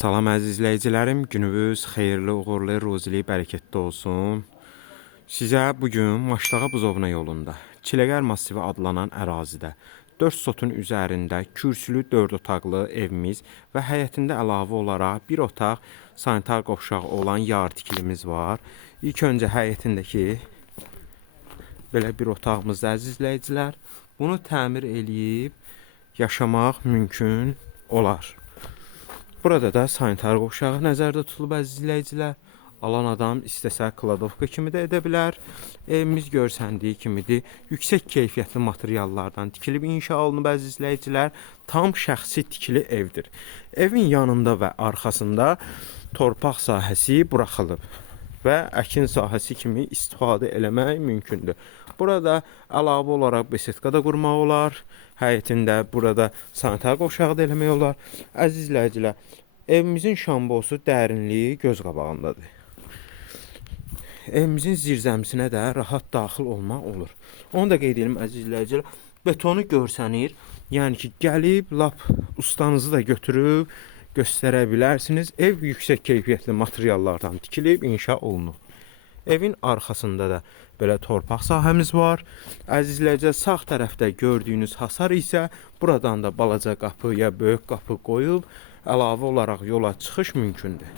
Salam əziz izləyicilərim, gününüz xeyirli, uğurlu, ruzili, bərəkətli olsun. Sizə bugün Maştağa Buzovna yolunda, Çiləqər Masivi adlanan ərazidə 4 sotun üzərində kürsülü 4 otaqlı evimiz və həyətində əlavə olaraq bir otaq sanitar qovşağı olan yar tikilimiz var. İlk öncə həyətindəki belə bir otağımızda əziz izləyicilər, bunu təmir eləyib yaşamaq mümkün olar. Burada da sanitar qovşağı nəzərdə tutulub əziz izləyicilər. Alan adam istəsə kladovka kimi də edə bilər. Evimiz görsəndiyi kimidir. Yüksək keyfiyyətli materiallardan tikilib inşa olunub əziz izləyicilər. Tam şəxsi tikili evdir. Evin yanında və arxasında torpaq sahəsi buraxılıb və əkin sahəsi kimi istifadə eləmək mümkündür. Burada əlavə olaraq besetka da qurmaq olar. Həyətində burada sanitar qovşağı da eləmək olar. Əziz izləyicilər, evimizin şambosu dərinliyi göz qabağındadır. Evimizin zirzəmisinə də rahat daxil olmaq olur. Onu da qeyd edim əziz izləyicilər, betonu görsənir. Yəni ki, gəlib lap ustanızı da götürüb göstərə bilərsiniz. Ev yüksək keyfiyyətli materiallardan tikilib, inşa olunub. Evin arxasında da belə torpaq sahəmiz var. Əziz izləyicilər, sağ tərəfdə gördüyünüz hasar isə buradan da balaca qapı ya böyük qapı qoyub əlavə olaraq yola çıxış mümkündür.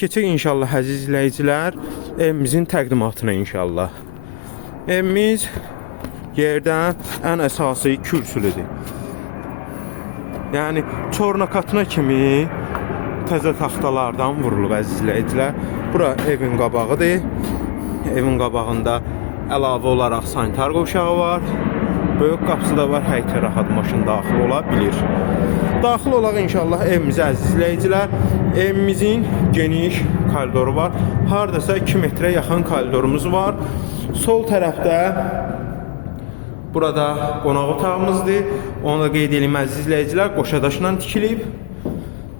Keçək inşallah əziz izləyicilər evimizin təqdimatına inşallah. Evimiz yerdən ən əsası kürsülüdür. Yəni çornakatına kimi təzə taxtalardan vurulub əziz izləyicilər. Bura evin qabağıdır. Evin qabağında əlavə olaraq sanitar qovşağı var. Böyük qapısı da var. Həyətə rahat maşın daxil ola bilir. Daxil olaq inşallah evimizə əziz izləyicilər. Evimizin geniş koridoru var. Hardasa 2 metrə yaxın koridorumuz var. Sol tərəfdə burada qonaq otağımızdır. Onu da qeyd edim əziz izləyicilər, qoşadaşla tikilib.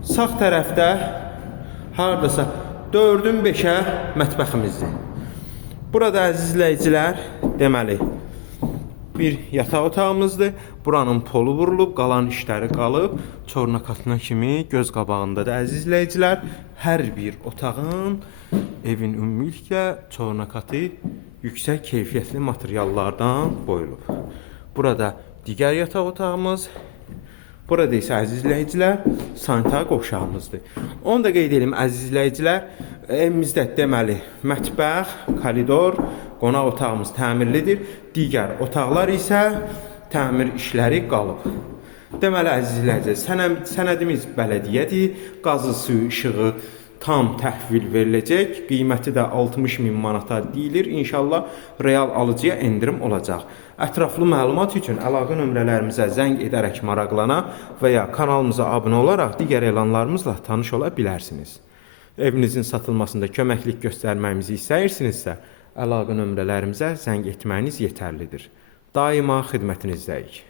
Sağ tərəfdə hardasa 4-ün 5-ə mətbəximizdir. Burada əziz izləyicilər, deməli bir yataq otağımızdır. Buranın polu vurulub, qalan işləri qalıb. Çornakatına kimi göz qabağındadır əziz izləyicilər. Hər bir otağın evin ümumiliklə çornakatı yüksək keyfiyyətli materiallardan qoyulub. Burada digər yataq otağımız. Burada isə əziz izləyicilər sanitar qovşağımızdır. Onu da qeyd edim əziz izləyicilər, evimizdə deməli mətbəx, koridor, qonaq otağımız təmirlidir. Digər otaqlar isə təmir işləri qalıb. Deməli əziz izləyicilər, sənədimiz bələdiyyədir. Qazı, suyu, işığı tam təhvil veriləcək. Qiyməti də 60.000 manata deyilir. İnşallah real alıcıya endirim olacaq. Ətraflı məlumat üçün əlaqə nömrələrimizə zəng edərək maraqlana və ya kanalımıza abunə olaraq digər elanlarımızla tanış ola bilərsiniz. Evinizin satılmasında köməklik göstərməyimizi istəyirsinizsə, əlaqə nömrələrimizə zəng etməyiniz yetərlidir. Daima xidmətinizdəyik.